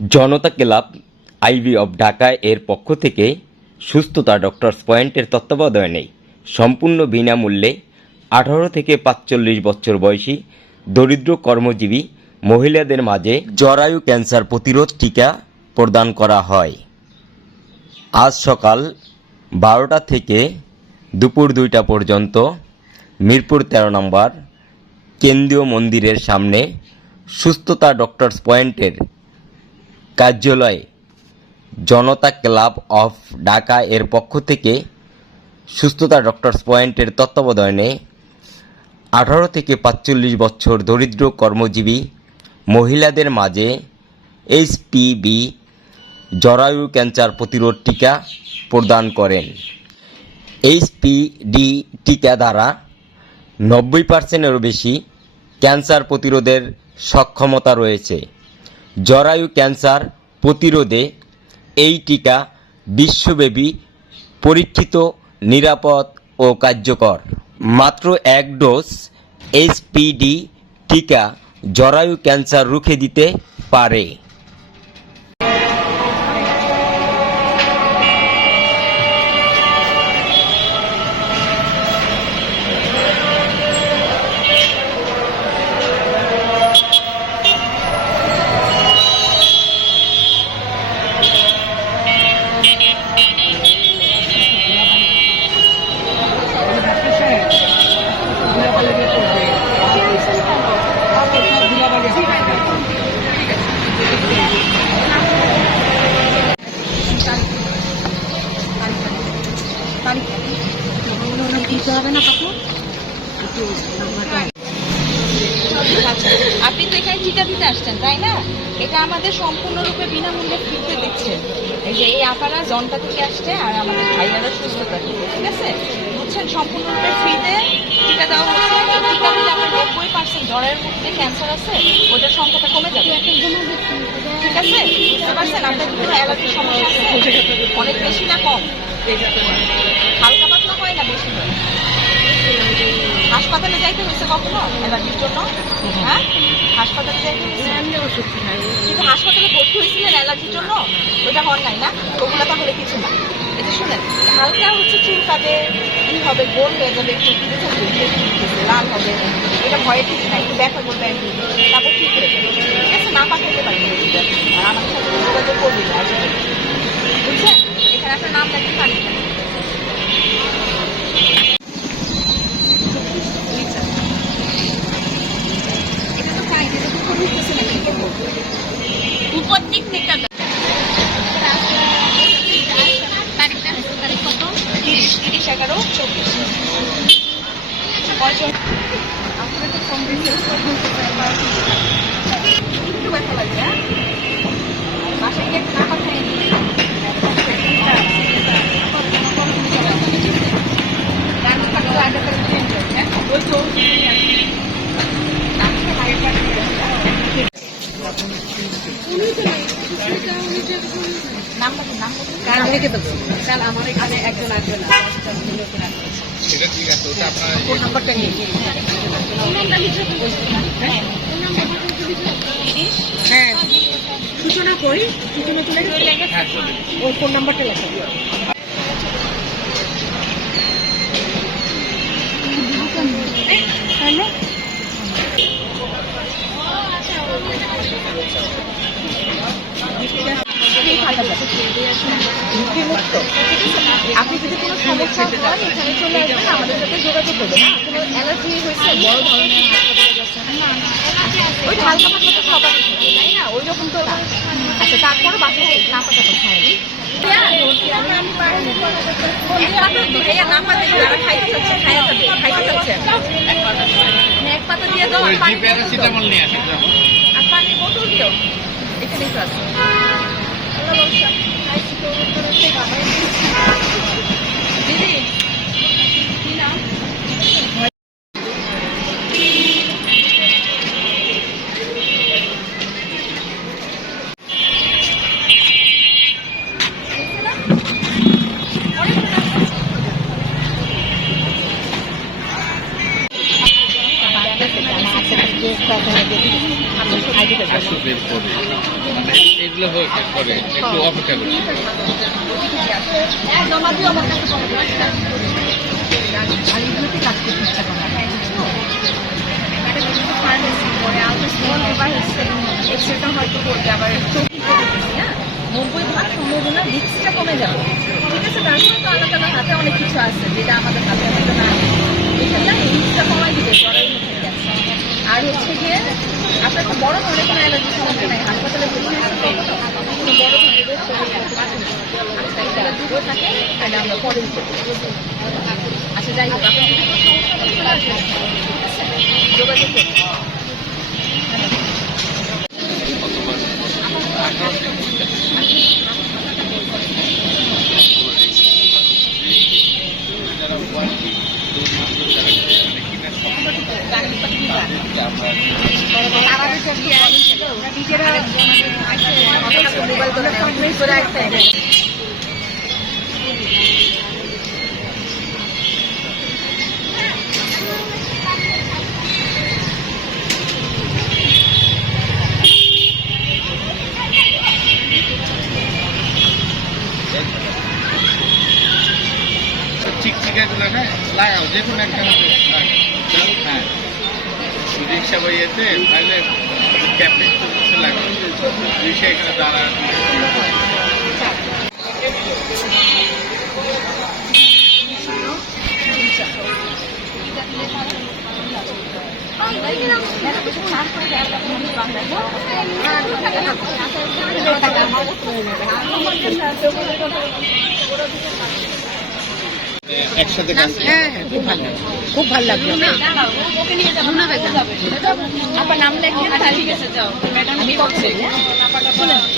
Janata club IV of Dhaka এর পক্ষ থেকে সুস্থতা ডক্টরস পয়েন্টের তত্ত্বাবধানে সম্পূর্ণ বিনামূল্যে 18 থেকে 45 বছর বয়সী দরিদ্র কর্মজীবী মহিলাদের মাঝে জরায়ু ক্যান্সার প্রতিরোধ টিকা প্রদান করা হয়। আজ সকাল 12টা থেকে দুপুর 2টা পর্যন্ত মিরপুর 13 নম্বর কেন্দ্রীয় মন্দিরের সামনে সুস্থতা ডক্টরস পয়েন্টের কার্যালয়ে জনতা ক্লাব অফ ঢাকা এর পক্ষ থেকে সুস্থতা ডক্টরস পয়েন্টের তত্ত্বাবধানে 18 থেকে 45 বছর দরিদ্র কর্মজীবী মহিলাদের মাঝে এইচপিভি জরায়ু ক্যান্সার প্রতিরোধ টিকা প্রদান করেন। এইচপিভি টিকা দ্বারা 90%-এরও বেশি ক্যান্সার প্রতিরোধের সক্ষমতা রয়েছে। জরায়ু ক্যান্সার প্রতিরোধে এই টিকা বিশ্বব্যাপী পরীক্ষিত, নিরাপদ ও কার্যকর। মাত্র 1 ডোজ এইচপিভি টিকা জরায়ু ক্যান্সার রুখে দিতে পারে। আপনি তো এখানে টিকা দিতে আসছেন, তাই না? এটা আমাদের সম্পূর্ণরূপে বিনামূল্যে ফ্রিতে দিচ্ছেন। এই যে এই আপারা জনতা থেকে আসছে আর আমাদের ভাইয়ারা সুস্থতা থেকে, ঠিক আছে? বুঝছেন, সম্পূর্ণরূপে ফ্রিতে টিকা দেওয়া হচ্ছে। এই টিকা দিলে আপনার 90% জরায়ুর মধ্যে ক্যান্সার আছে, ওটার সংখ্যাটা কমে যাবে। ঠিক আছে, বুঝতে পারছেন? আপনার কোনো অ্যালার্জির সমস্যা আছে? অনেক বেশি না কম? হালকা পাতলা হয় না বেশি হয়? হাসপাতালে যাইতে হয়েছে কখনো অ্যালার্জির জন্য? হ্যাঁ, হাসপাতালে যাইতে হয়েছে? কিন্তু হাসপাতালে ভর্তি হয়েছিলেন অ্যালার্জির জন্য? ওটা হন নাই না? ওগুলো তাহলে কিছু না। এটা শুনেন, হালকা হচ্ছে চুল কাটে, কি হবে, গোল হয়ে যাবে, একটু লাল হবে, এটা ভয়ে ঠিক নাই, একটু ব্যথা করবে একদিন, তারপর ঠিক হয়ে যাবে। ঠিক আছে, না পাঠাতে পারি আর আমাদের সাথে যোগাযোগ করবি। বুঝছেন, এখানে আপনার নাম দেখতে পারি। উপর দিক থেকে তারিখ কত? 30/11/24 আপনাদের তো ফোন দিচ্ছে, একটু ব্যথা লাগে। হ্যাঁ, বাসায় গিয়ে না পাঠাই আমার এখানে একজন আসবেন না। ফোন নাম্বারটা নিয়ে হ্যাঁ সূচনা করি, সূচনা তুলে ওর ফোন নাম্বারটা লেখা। আপনি যদি কোনো সমস্যা হয় এখানে চলে আসবেন, আমাদের সাথে যোগাযোগ করবেন। না কোনো অ্যালার্জি হয়েছে বড় ধরনের হাসপাতালে যাচ্ছেন, ওই হালকা পাতলা তো সবারই থাকে, তাই না? ওই রকম তো। আচ্ছা, তারপরে বাসায় না পাতা কোথায় এক পাতা দিয়ে দাও আর পানি বোতল দিও, এখানেই তো আছে। দিদি বের করে মানে কাজগুলো হয়েছে করে একটু অপেক্ষা করি। জমা দিয়ে আমার কাছে আর এগুলোতে কাজ করতে ইচ্ছা করে না। পরে আলট্রাসাউন্ড এবার হচ্ছে এক্সরেটা হয়তো করবে, আবার চোখই করে দিচ্ছি না, 90% সম্ভাবনা রিস্কটা কমে যাবে। ঠিক আছে, তারপরে তো আলাদা আলাদা হাতে অনেক কিছু আছে যেটা আমাদের হাতে হয়তো না, এটা রিস্কটা কমাই দিবে জ্বরের মুখে গেছে। আর হচ্ছে গিয়ে আপনার তো বড় ধরনের কোনো অ্যালার্জি সমস্যা নাই, হাসপাতালে ভর্তি হয়েছে কোনো বড় ধরনের রোগ শরীরে দুটো থাকে, তাহলে আমরা পরে দিতে পারি। আচ্ছা যাই হোক, আপনার যদি কোনো সমস্যা থাকে যোগাযোগ করুন। চিকচিকাগুলো না লাগাও, যে কোনো একটা হ্যাঁ রিক্সা বা ইয়েতে তাহলে ক্যাপ্টেন লাগাও, রিক্সা এখানে দাঁড়া। একসাথে খুব ভালো লাগবে। আপনার নাম লেখেন, ঠিক আছে যাও, ম্যাডাম আমি কথা বলি।